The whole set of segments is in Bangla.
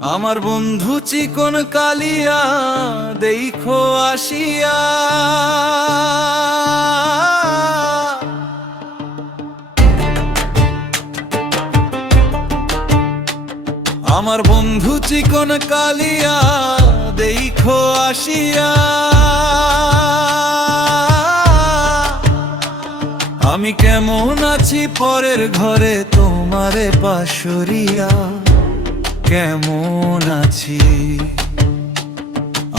আমার বন্ধু চিকন কালিয়া দেখো আসিয়া, আমার বন্ধু চিকন কালিয়া দেখো আসিয়া। আমি কেমন আছি পরের ঘরে তোমারে পাশরিয়া, কেমন আছি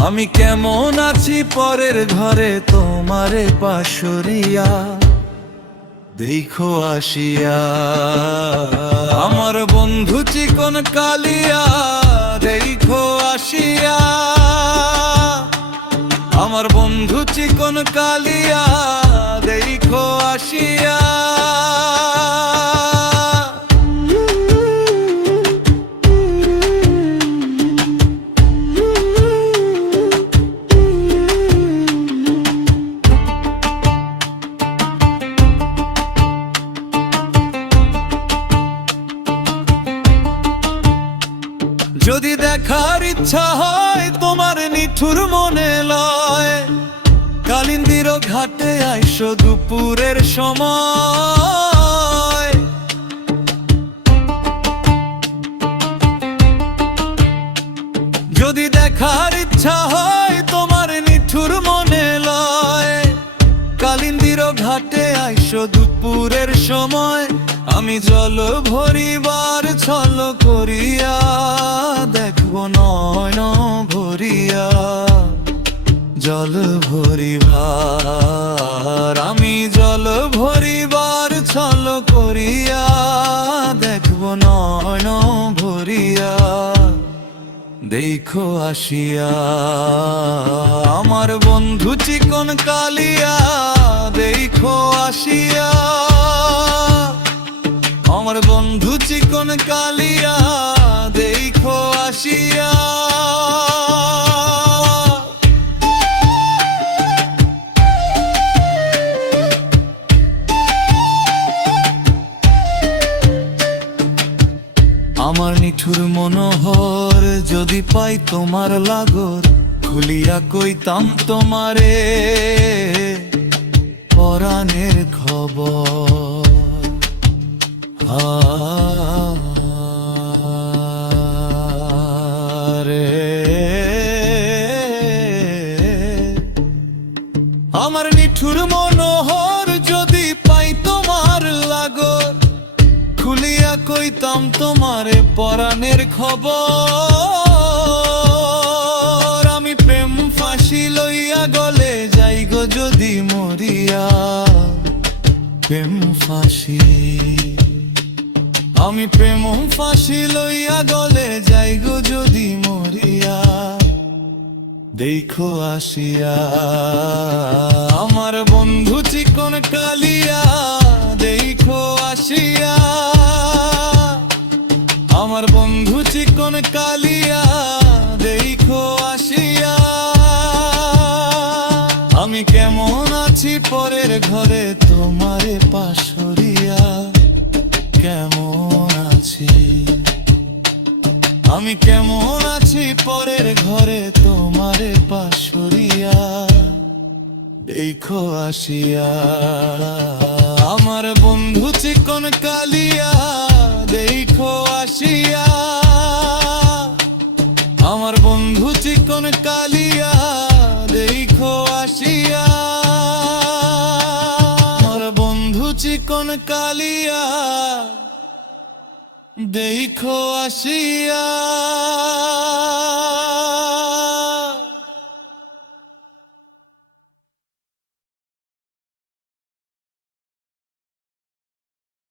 আমি, কেমন আছি পরের ঘরে তোমারে পাশরিয়া দেখো আসিয়া। আমার বন্ধু চিকন কালিয়া দেখো আসিয়া, আমার বন্ধু চিকন কালিয়া দেখো আসিয়া। যদি দেখার ইচ্ছা হয় তোমার নিঠুর মনে লয়, কালিন্দির ঘাটে আইসো দুপুরের সময়। যদি দেখার ইচ্ছা হয় তোমার নিঠুর মনে লয়, কালিন্দির ঘাটে আইসো দুপুরের সময়। আমি জল ভরিবার ছল করিয়া দেখবো নয়ন ভরিয়া, জল ভরিবার আমি জল ভরিবার ছল করিয়া দেখবো নয়ন ভরিয়া দেখো আসিয়া। আমার বন্ধু চিকন কালিয়া দেখো আসিয়া, আমার বন্ধু চিকন কালিয়া দেখো আসিয়া। আমার নিঠুর মনোহর যদি পাই তোমার লাগর, খুলিয়া কইতাম তোমারে পরাণের খবর। আমার নিঠুর মনোহর যদি পাই তোমার লাগর, খুলিয়া কইতাম তোমারে পরাণের খবর। আমি প্রেম ফাঁসি লইয়া গলে যাই গো যদি মরিয়া, প্রেম ফাঁসি আমি প্রেম ফাঁসি লইয়া গলে যাই গো যদি মরিয়া দেখো আসিয়া। আমার বন্ধু চিকন কালিয়া দেখো আসিয়া, আমার বন্ধু চিকন কালিয়া দেখো আসিয়া। আমি কেমন আছি পরের ঘরে তোমারে পাশরিয়া, কেমন আছি আমি, কেমন আছি পরের ঘরে তোমারে পাশরিয়া দেখো আসিয়া। আমার বন্ধু চিকন কালিয়া দেখো আসিয়া, আমার বন্ধু চিকন কালিয়া দেখো আসিয়া, আমার বন্ধু চিকন কালিয়া দেখো আসিয়া।